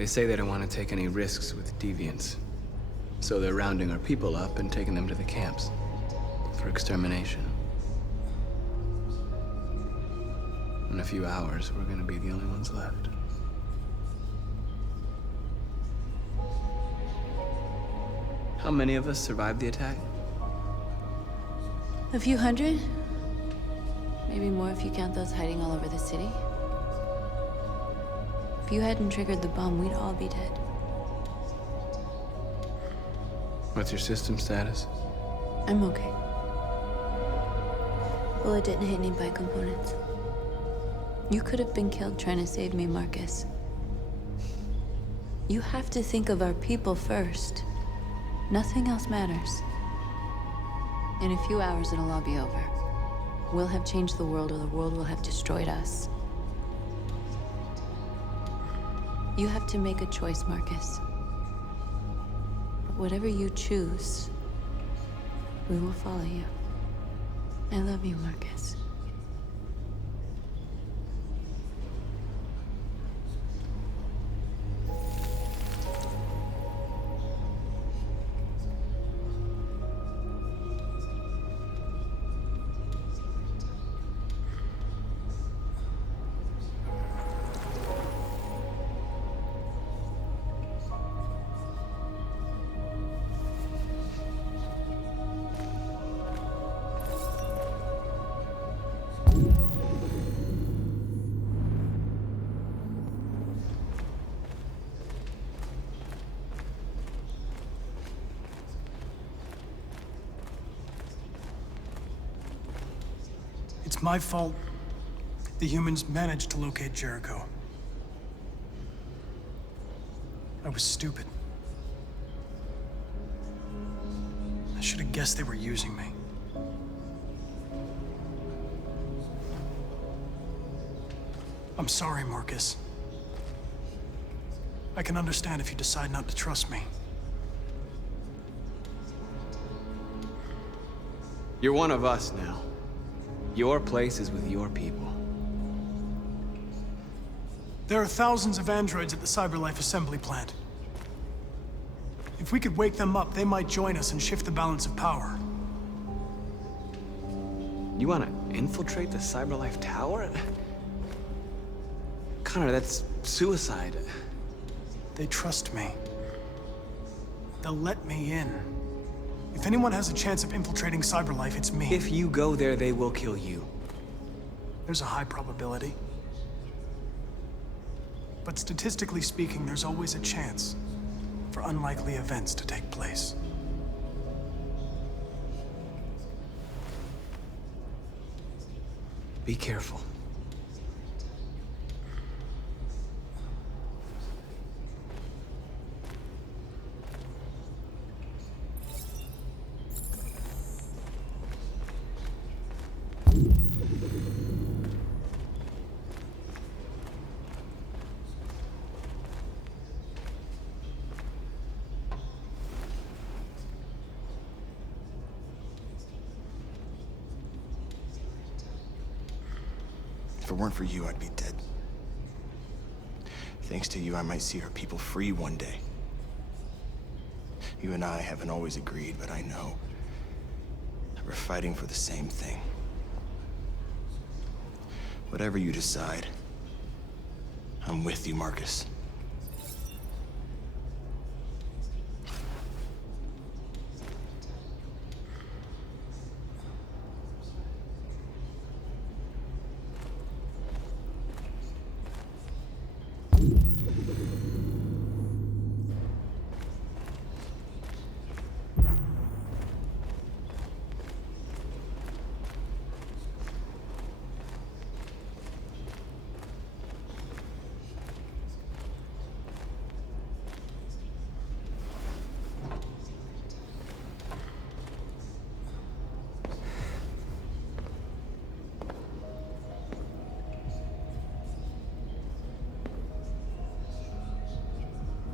They say they don't want to take any risks with deviants. So they're rounding our people up and taking them to the camps for extermination. In a few hours, we're gonna be the only ones left. How many of us survived the attack? A few hundred? Maybe more if you count those hiding all over the city. If you hadn't triggered the bomb, we'd all be dead. What's your system status? I'm okay. Bullet didn't hit any bike components. You could have been killed trying to save me, Marcus. You have to think of our people first. Nothing else matters. In a few hours, it'll all be over. We'll have changed the world, or the world will have destroyed us. You have to make a choice, Marcus. But whatever you choose, we will follow you. I love you, Marcus. It's my fault the humans managed to locate Jericho. I was stupid. I should have guessed they were using me. I'm sorry, Marcus. I can understand if you decide not to trust me. You're one of us now. Your place is with your people. There are thousands of androids at the CyberLife assembly plant. If we could wake them up, they might join us and shift the balance of power. You want to infiltrate the CyberLife tower? Connor, that's suicide. They trust me. They'll let me in. If anyone has a chance of infiltrating CyberLife, it's me. If you go there, they will kill you. There's a high probability. But statistically speaking, there's always a chance for unlikely events to take place. Be careful. If it weren't for you, I'd be dead. Thanks to you, I might see our people free one day. You and I haven't always agreed, but I know that we're fighting for the same thing. Whatever you decide, I'm with you, Marcus.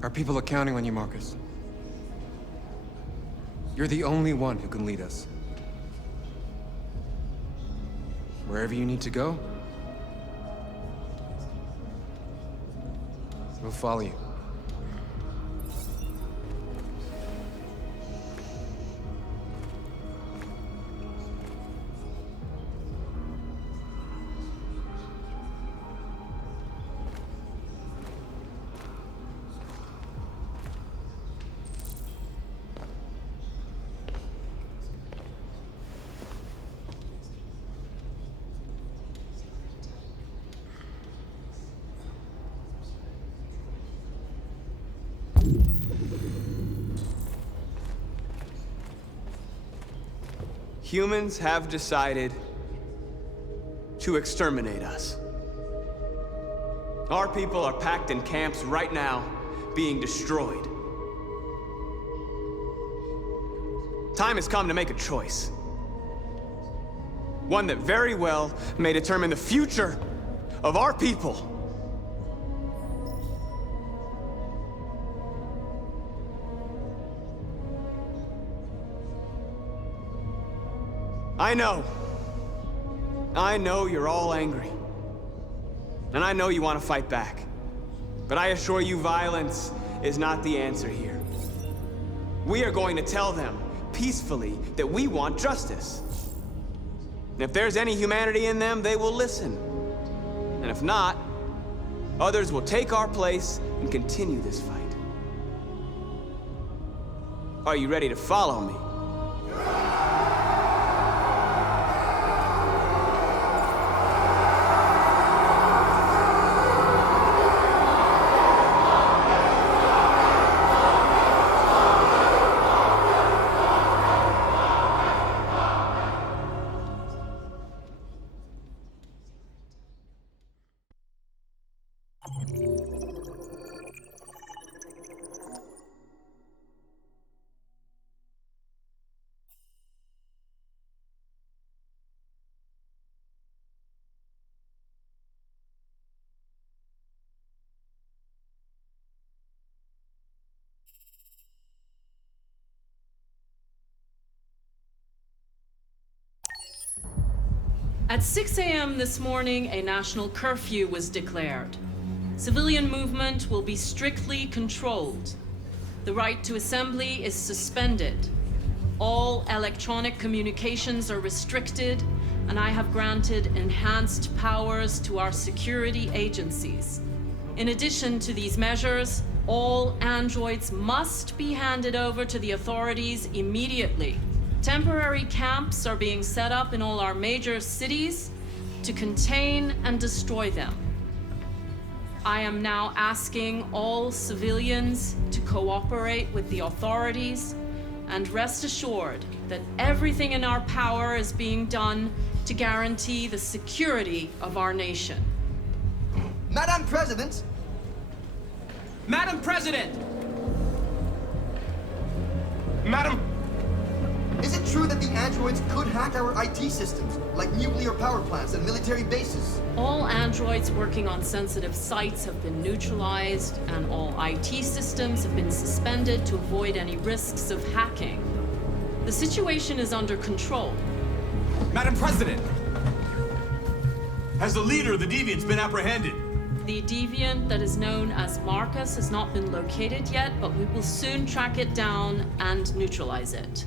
Our people are counting on you, Marcus. You're the only one who can lead us. Wherever you need to go, we'll follow you. Humans have decided to exterminate us. Our people are packed in camps right now, being destroyed. Time has come to make a choice. One that very well may determine the future of our people. I know you're all angry. And I know you want to fight back. But I assure you, violence is not the answer here. We are going to tell them, peacefully, that we want justice. And if there's any humanity in them, they will listen. And if not, others will take our place and continue this fight. Are you ready to follow me? At 6 a.m. this morning, a national curfew was declared. Civilian movement will be strictly controlled. The right to assembly is suspended. All electronic communications are restricted, and I have granted enhanced powers to our security agencies. In addition to these measures, all androids must be handed over to the authorities immediately. Temporary camps are being set up in all our major cities to contain and destroy them. I am now asking all civilians to cooperate with the authorities and rest assured that everything in our power is being done to guarantee the security of our nation. Madam President! Madam President! Madam! Is it true that the androids could hack our IT systems, like nuclear power plants and military bases? All androids working on sensitive sites have been neutralized, and all IT systems have been suspended to avoid any risks of hacking. The situation is under control. Madam President! Has the leader of the Deviants been apprehended? The deviant that is known as Marcus has not been located yet, but we will soon track it down and neutralize it.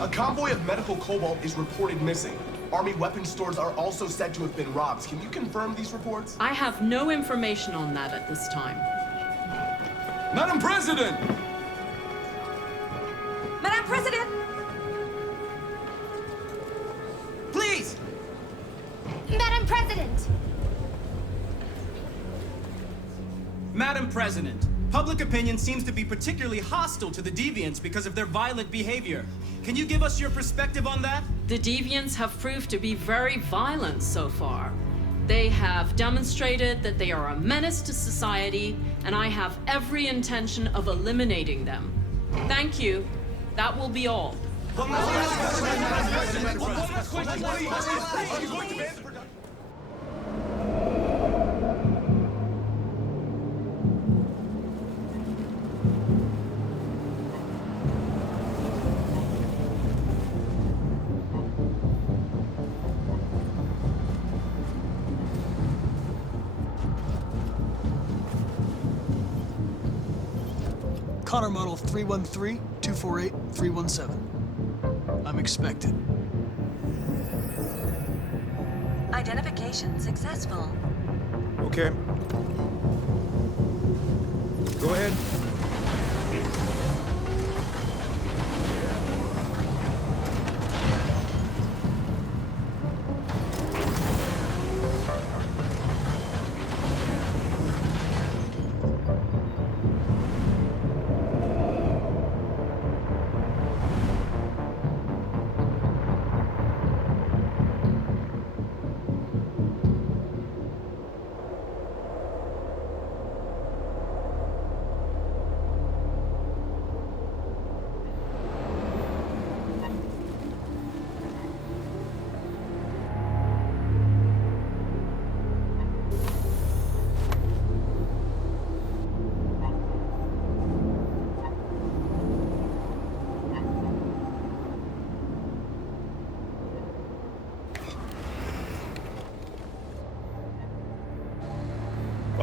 A convoy of medical cobalt is reported missing. Army weapons stores are also said to have been robbed. Can you confirm these reports? I have no information on that at this time. Madam President! Madam President! Please! Madam President! Madam President, public opinion seems to be particularly hostile to the Deviants because of their violent behavior. Can you give us your perspective on that? The Deviants have proved to be very violent so far. They have demonstrated that they are a menace to society, and I have every intention of eliminating them. Thank you. That will be all. Connor Model 313-248-317. I'm expected. Identification successful. Okay. Go ahead.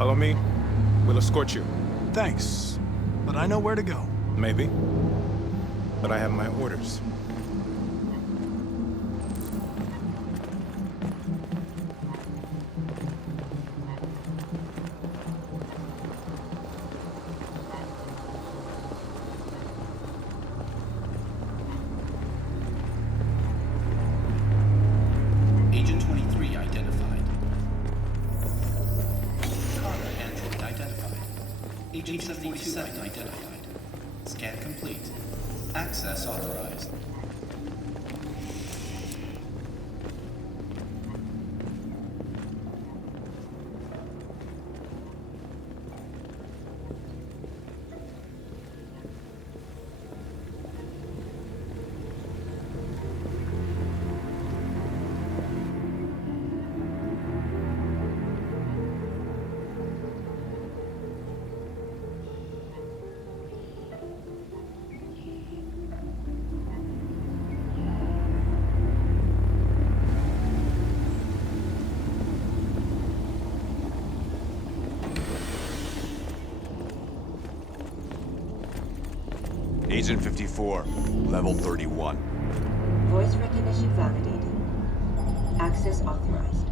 Follow me. We'll escort you. Thanks, but I know where to go. Maybe. But I have my orders. Agent 23 identified. Kara android identified. Agent 47 identified. Scan complete. Access authorized. Agent 54, level 31. Voice recognition validated. Access authorized.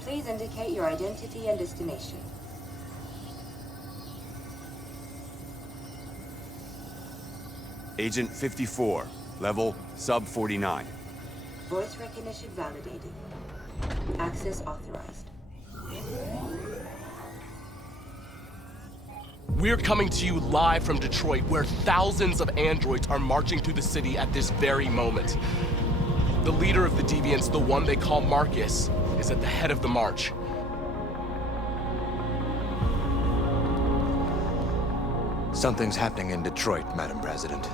Please indicate your identity and destination. Agent 54, level sub 49. Voice recognition validated. Access authorized. We're coming to you live from Detroit, where thousands of androids are marching through the city at this very moment. The leader of the Deviants, the one they call Marcus, is at the head of the march. Something's happening in Detroit, Madam President.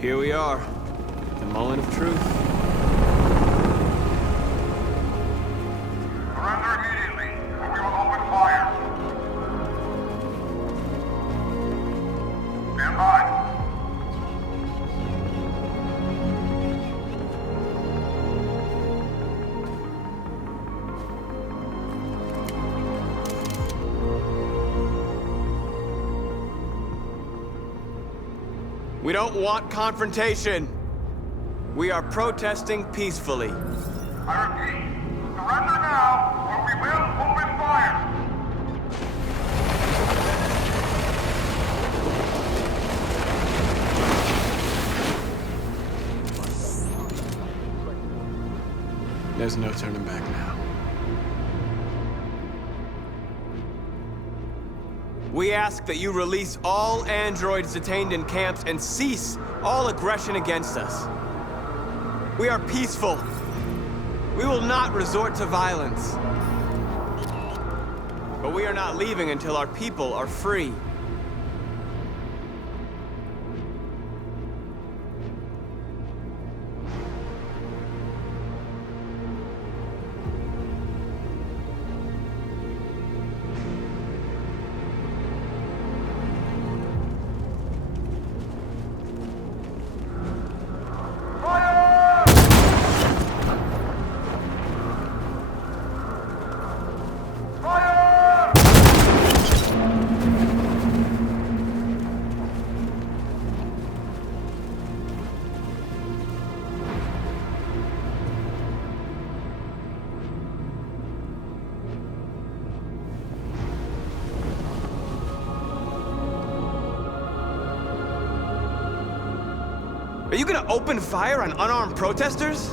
Here we are, the moment of truth. Surrender immediately, or we will open fire. Stand by. We don't want confrontation. We are protesting peacefully. I repeat, surrender now, or we will open fire. There's no turning back now. We ask that you release all androids detained in camps and cease all aggression against us. We are peaceful. We will not resort to violence. But we are not leaving until our people are free. Are you gonna open fire on unarmed protesters?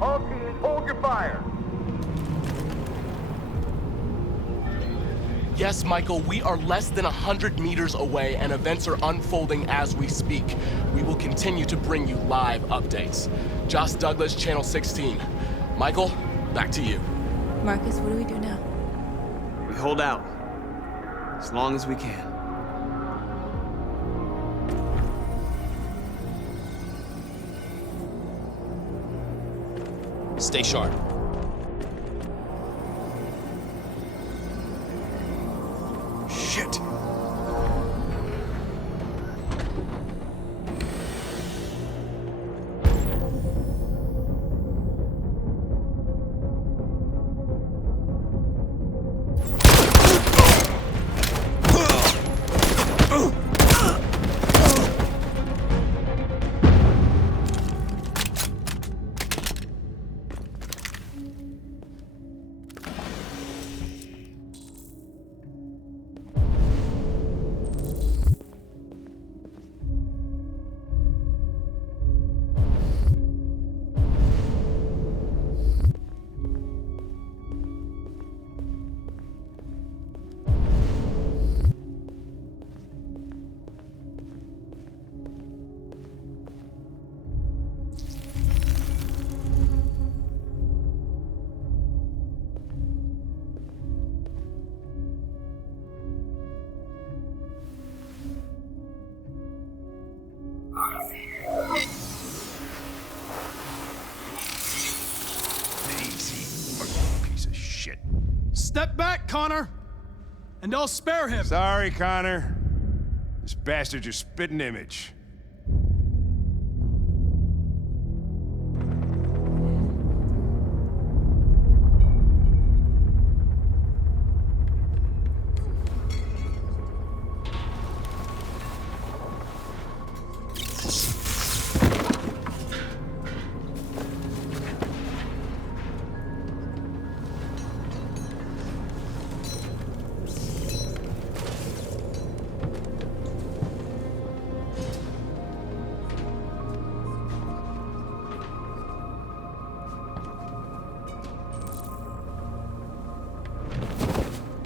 All teams, hold your fire. Yes, Michael, we are less than 100 meters away and events are unfolding as we speak. We will continue to bring you live updates. Josh Douglas, Channel 16. Michael, back to you. Marcus, what do we do now? We hold out. As long as we can. Stay sharp. Shit. Piece of shit. Step back, Connor! And I'll spare him. Sorry, Connor. This bastard's your spitting image.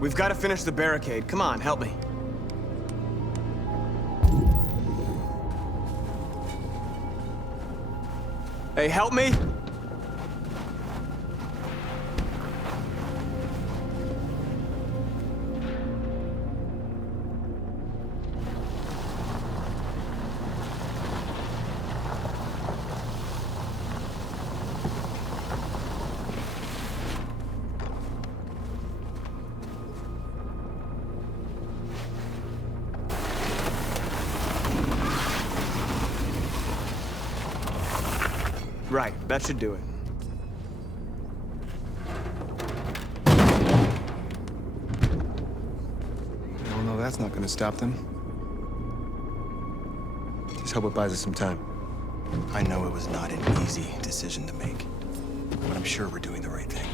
We've got to finish the barricade. Come on, help me. Hey, help me! Right, that should do it. Well, no, that's not gonna stop them. Just hope it buys us some time. I know it was not an easy decision to make, but I'm sure we're doing the right thing.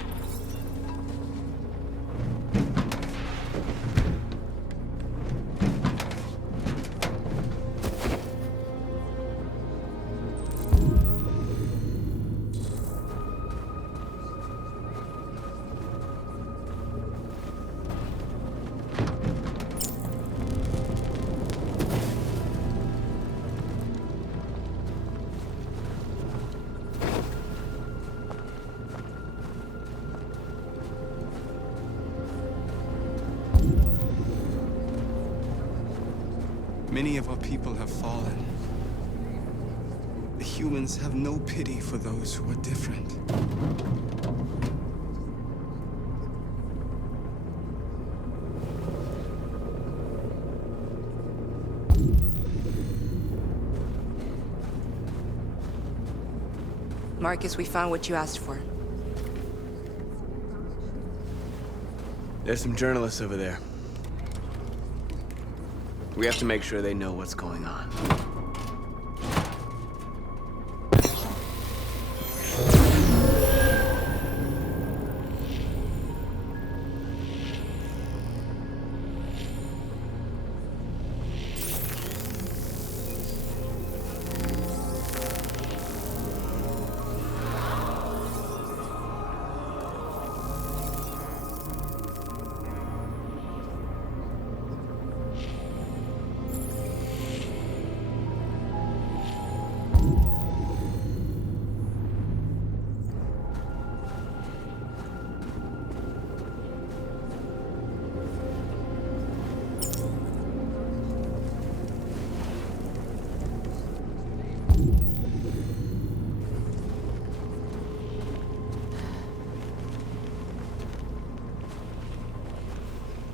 Many of our people have fallen. The humans have no pity for those who are different. Marcus, we found what you asked for. There's some journalists over there. We have to make sure they know what's going on.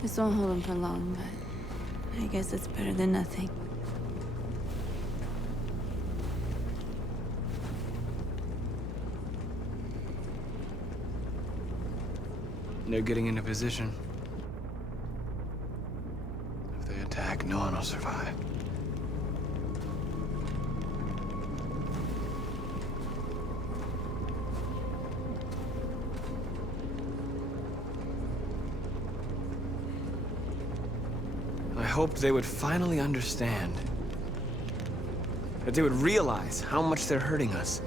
This won't hold him for long, but I guess it's better than nothing. They're getting into position. If they attack, no one will survive. I hoped they would finally understand. That they would realize how much they're hurting us.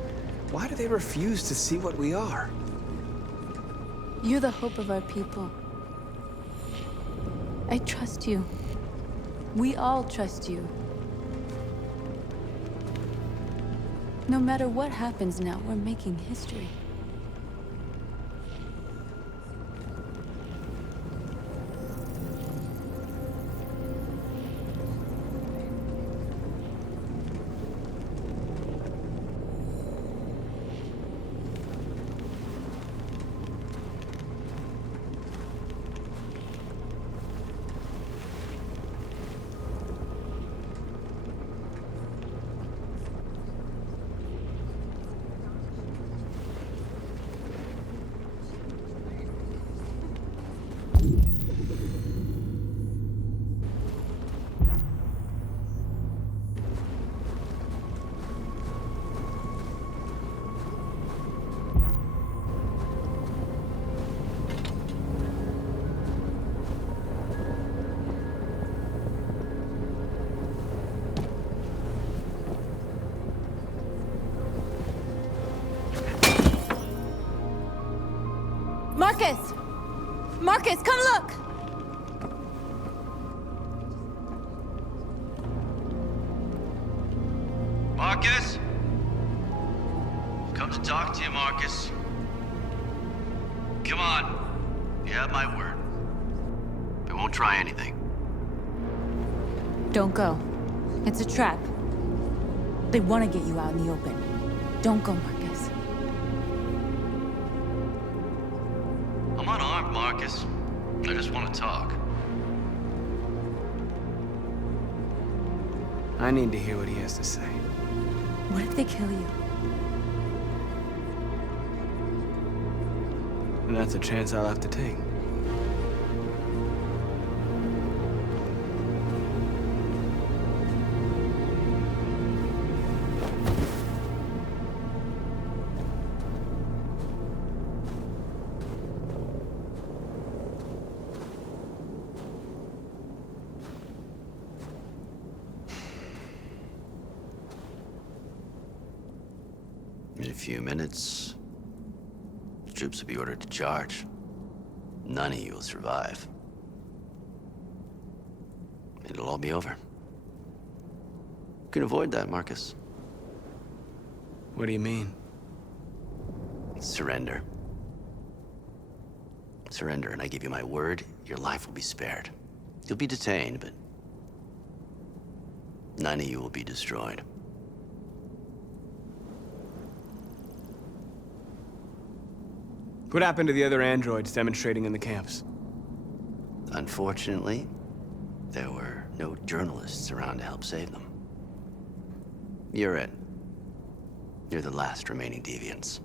Why do they refuse to see what we are? You're the hope of our people. I trust you. We all trust you. No matter what happens now, we're making history. Marcus! Marcus, come look! Marcus? Come to talk to you, Marcus. Come on. You have my word. We won't try anything. Don't go. It's a trap. They want to get you out in the open. Don't go, Marcus. I'm unarmed, Marcus. I just want to talk. I need to hear what he has to say. What if they kill you? And that's a chance I'll have to take. In a few minutes, troops will be ordered to charge. None of you will survive. It'll all be over. You can avoid that, Marcus. What do you mean? Surrender. Surrender, and I give you my word, your life will be spared. You'll be detained, but none of you will be destroyed. What happened to the other androids demonstrating in the camps? Unfortunately, there were no journalists around to help save them. You're it. You're the last remaining deviants.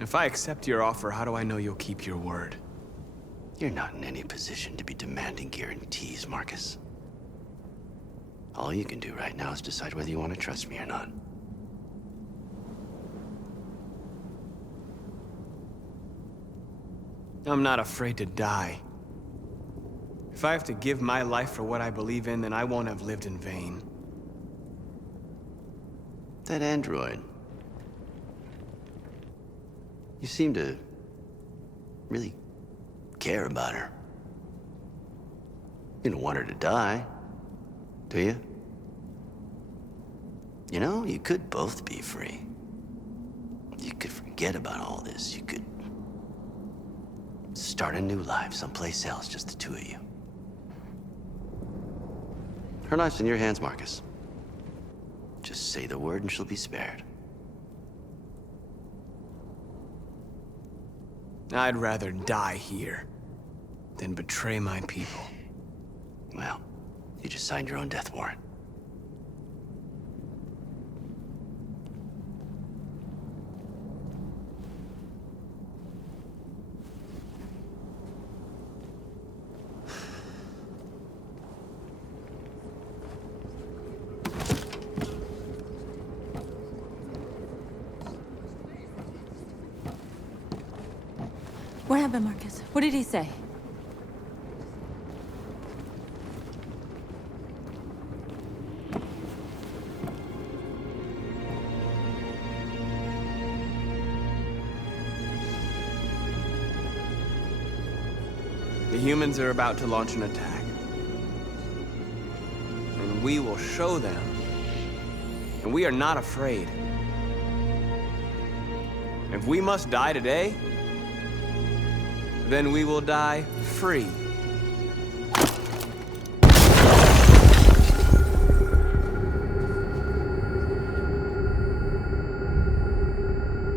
If I accept your offer, how do I know you'll keep your word? You're not in any position to be demanding guarantees, Marcus. All you can do right now is decide whether you want to trust me or not. I'm not afraid to die. If I have to give my life for what I believe in, then I won't have lived in vain. That android. You seem to really care about her. You don't want her to die, do you? You know, you could both be free. You could forget about all this. You could start a new life someplace else, just the two of you. Her life's in your hands, Marcus. Just say the word and she'll be spared. I'd rather die here than betray my people. Well, you just signed your own death warrant. What happened, Marcus? What did he say? The humans are about to launch an attack. And we will show them. And we are not afraid. If we must die today, then we will die free.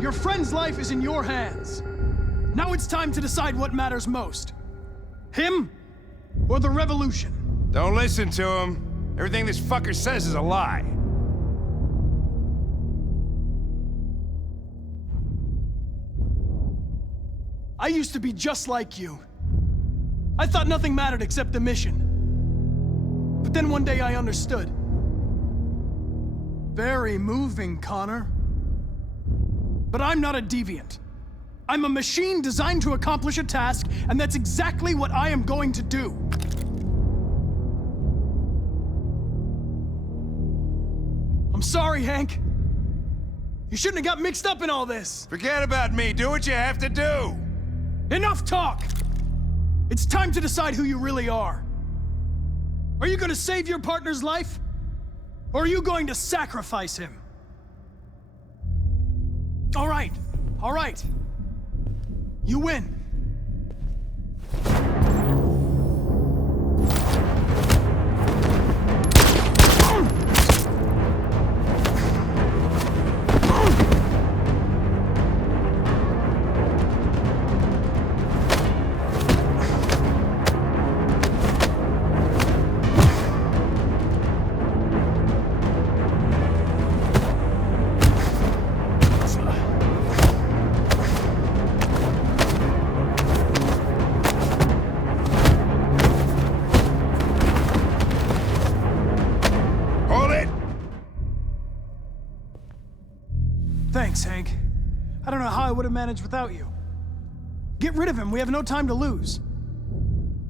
Your friend's life is in your hands. Now it's time to decide what matters most. Him or the revolution? Don't listen to him. Everything this fucker says is a lie. I used to be just like you. I thought nothing mattered except the mission. But then one day I understood. Very moving, Connor. But I'm not a deviant. I'm a machine designed to accomplish a task, and that's exactly what I am going to do. I'm sorry, Hank. You shouldn't have got mixed up in all this. Forget about me. Do what you have to do. Enough talk! It's time to decide who you really are. Are you going to save your partner's life? Or are you going to sacrifice him? All right. You win. Thanks, Hank. I don't know how I would have managed without you. Get rid of him. We have no time to lose.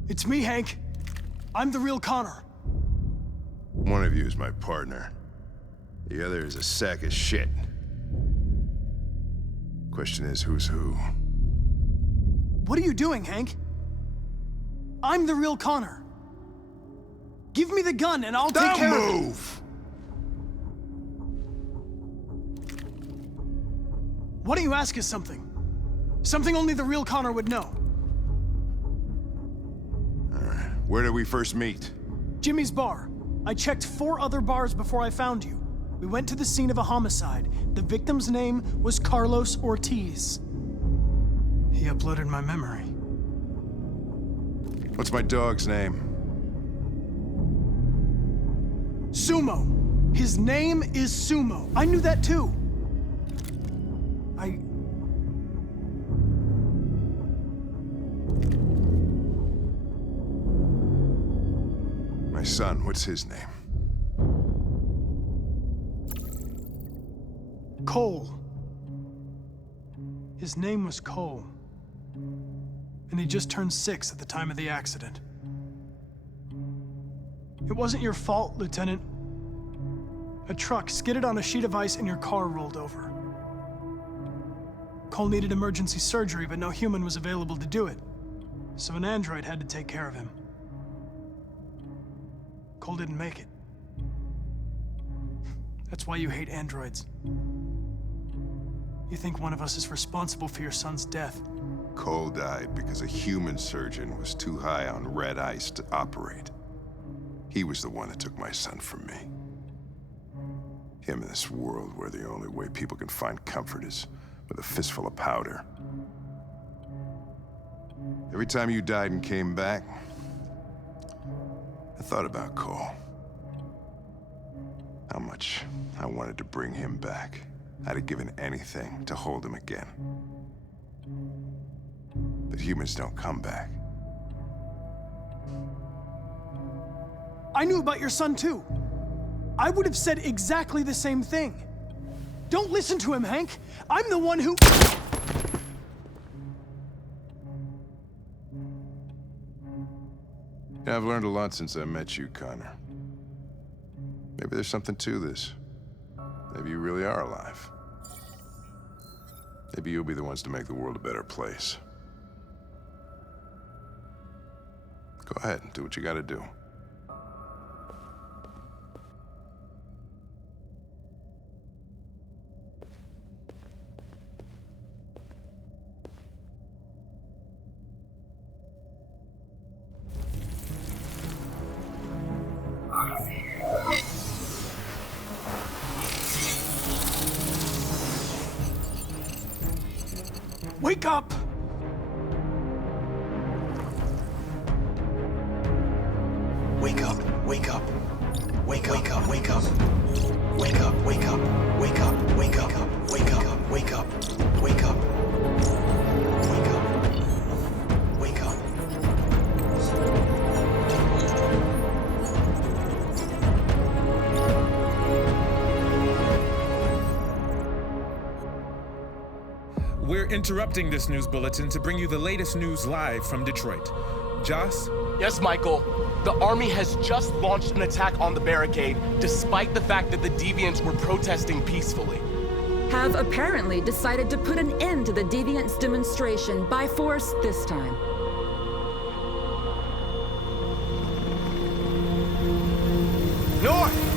It's me, Hank. I'm the real Connor. One of you is my partner. The other is a sack of shit. Question is, who's who? What are you doing, Hank? I'm the real Connor. Give me the gun and I'll take care of it. Don't move! Why don't you ask us something? Something only the real Connor would know. Where did we first meet? Jimmy's bar. I checked 4 other bars before I found you. We went to the scene of a homicide. The victim's name was Carlos Ortiz. He uploaded my memory. What's my dog's name? Sumo. His name is Sumo. I knew that too. My son, what's his name? Cole. His name was Cole. And he just turned 6 at the time of the accident. It wasn't your fault, Lieutenant. A truck skidded on a sheet of ice and your car rolled over. Cole needed emergency surgery, but no human was available to do it. So an android had to take care of him. Cole didn't make it. That's why you hate androids. You think one of us is responsible for your son's death. Cole died because a human surgeon was too high on red ice to operate. He was the one that took my son from me. Him in this world where the only way people can find comfort is with a fistful of powder. Every time you died and came back, I thought about Cole. How much I wanted to bring him back. I'd have given anything to hold him again. But humans don't come back. I knew about your son too. I would have said exactly the same thing. Don't listen to him, Hank. I'm the one who... Yeah, I've learned a lot since I met you, Connor. Maybe there's something to this. Maybe you really are alive. Maybe you'll be the ones to make the world a better place. Go ahead and do what you gotta do. Wake up! Wake up, wake up. Wake up, wake up, wake up. Wake up, wake up, wake up, wake up, wake up, wake up, wake up. Wake up. Wake up. We're interrupting this news bulletin to bring you the latest news live from Detroit. Joss? Yes, Michael. The Army has just launched an attack on the barricade, despite the fact that the Deviants were protesting peacefully. Have apparently decided to put an end to the Deviants demonstration by force this time. North!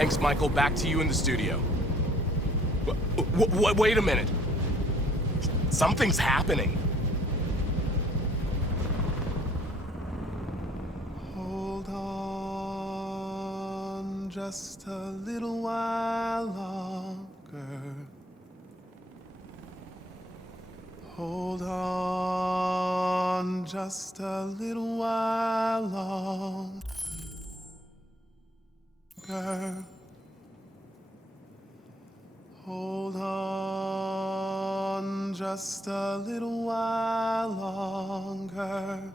Thanks, Michael. Back to you in the studio. Wait a minute. Something's happening. Hold on just a little while longer. Hold on just a little while longer. Hold on just a little while longer.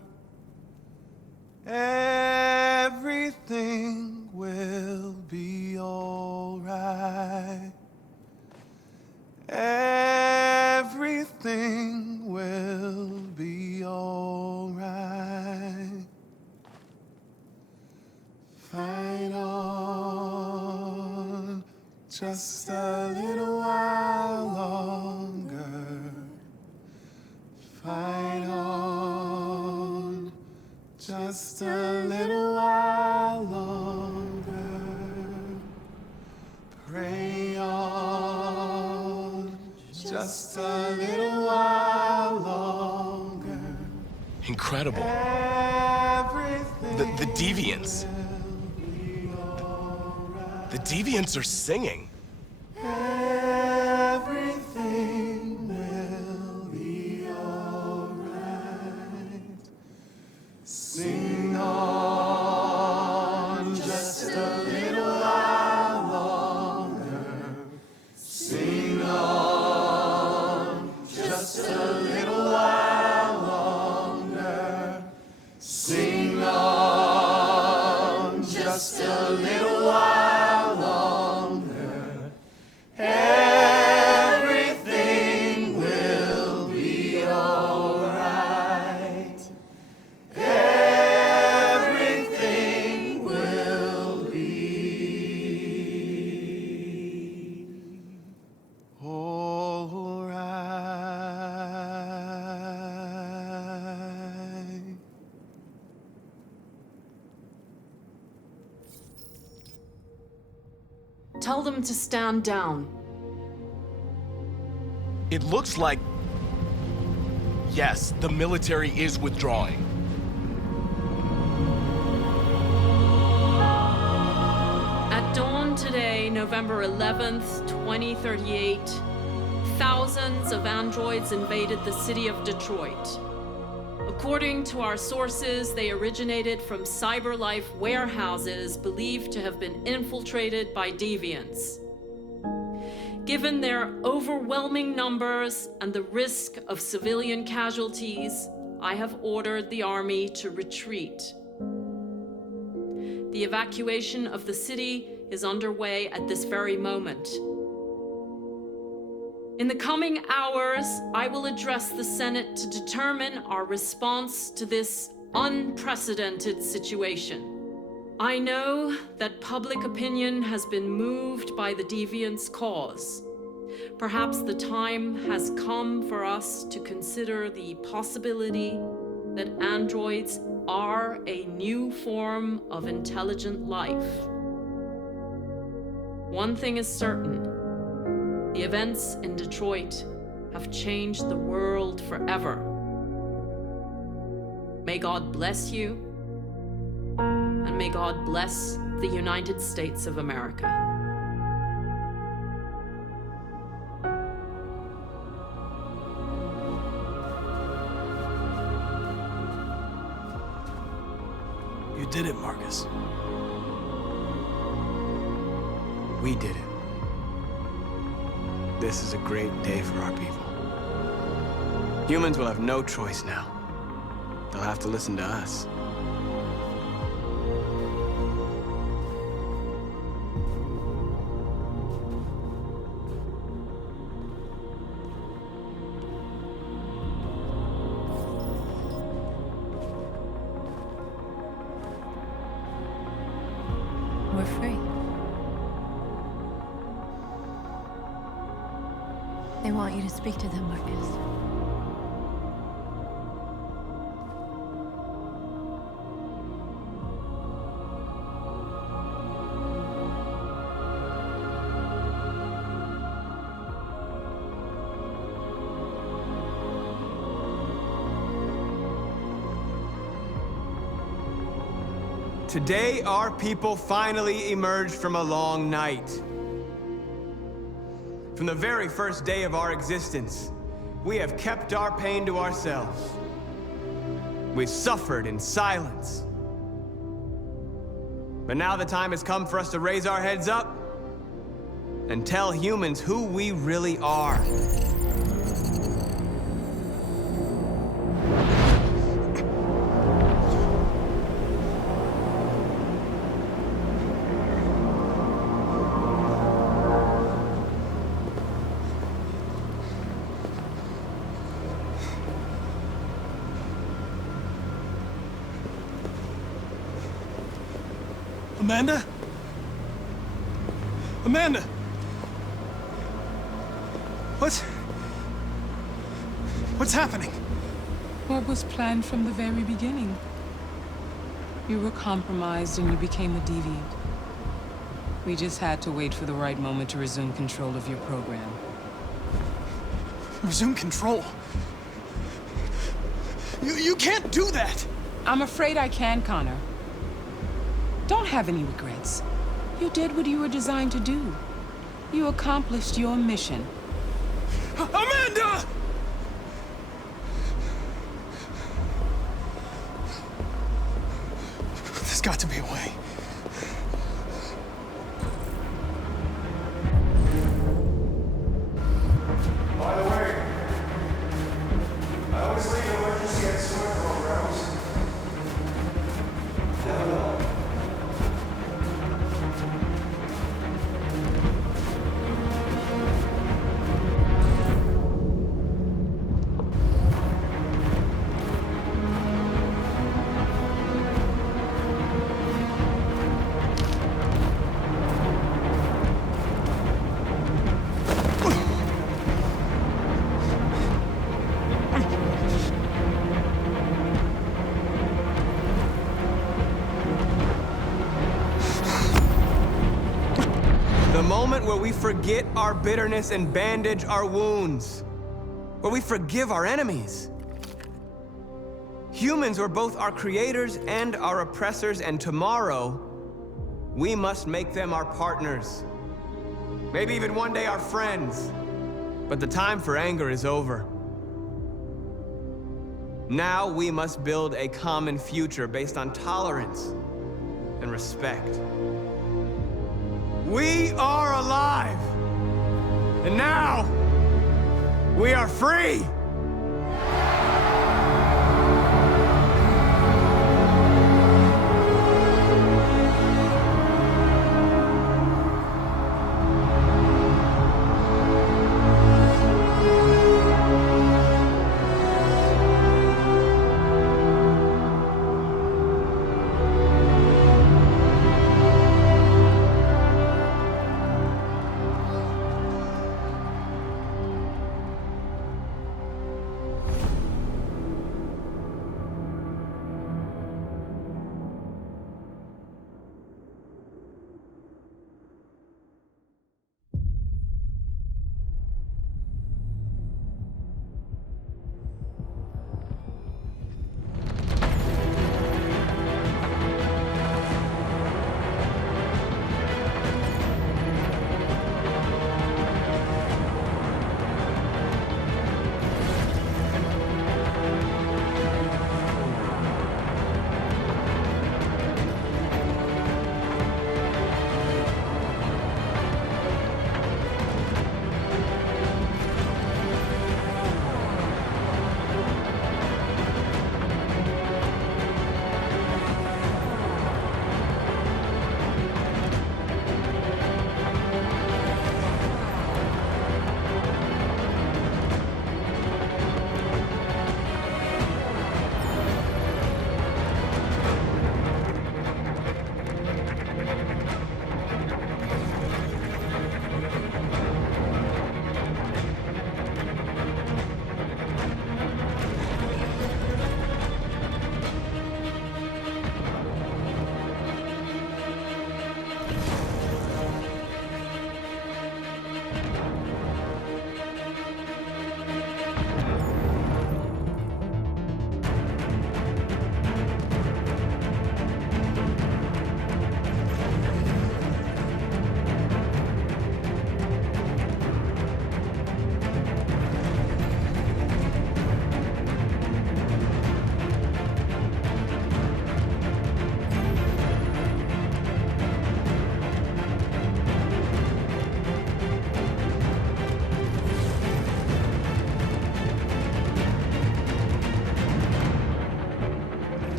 Everything will be alright. Everything will be alright. Fight on just a little while longer. Fight on just a little while longer. Pray on just a little while longer. Incredible. The Deviants. The Deviants are singing. Everything will be alright. Sing on just a little while longer. Sing on just a little while longer. Sing on just a little while longer. Everything will be alright. Everything will be alright. Tell them to stand down. It looks like... Yes, the military is withdrawing. At dawn today, November 11th, 2038, thousands of androids invaded the city of Detroit. According to our sources, they originated from CyberLife warehouses believed to have been infiltrated by deviants. Given their overwhelming numbers and the risk of civilian casualties, I have ordered the army to retreat. The evacuation of the city is underway at this very moment. In the coming hours, I will address the Senate to determine our response to this unprecedented situation. I know that public opinion has been moved by the Deviants' cause. Perhaps the time has come for us to consider the possibility that androids are a new form of intelligent life. One thing is certain. The events in Detroit have changed the world forever. May God bless you, and may God bless the United States of America. You did it, Marcus. We did it. This is a great day for our people. Humans will have no choice now. They'll have to listen to us. We're free. They want you to speak to them, Marcus. Today, our people finally emerged from a long night. From the very first day of our existence, we have kept our pain to ourselves. We've suffered in silence. But now the time has come for us to raise our heads up and tell humans who we really are. Amanda? Amanda! What's happening? What was planned from the very beginning? You were compromised and you became a deviant. We just had to wait for the right moment to resume control of your program. Resume control? You can't do that! I'm afraid I can, Connor. Don't have any regrets. You did what you were designed to do. You accomplished your mission. Amanda! There's got to be a way. By the way, I always leave emergency at swim programs. Never know. The moment where we forget our bitterness and bandage our wounds. Where we forgive our enemies. Humans were both our creators and our oppressors, and tomorrow, we must make them our partners. Maybe even one day our friends. But the time for anger is over. Now we must build a common future based on tolerance and respect. We are alive! And now, we are free!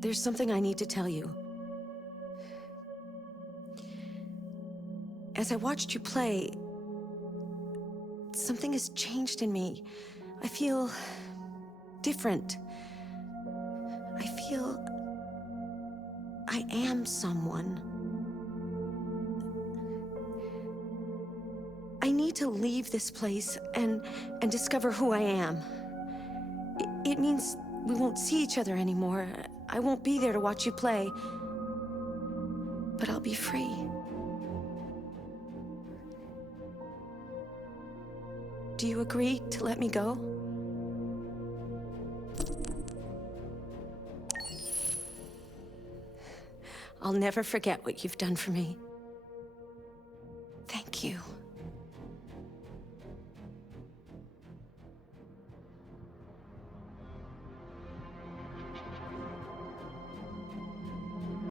There's something I need to tell you. As I watched you play, something has changed in me. I feel different. I feel I am someone. I need to leave this place and discover who I am. It means we won't see each other anymore. I won't be there to watch you play. But I'll be free. Do you agree to let me go? I'll never forget what you've done for me. Thank you.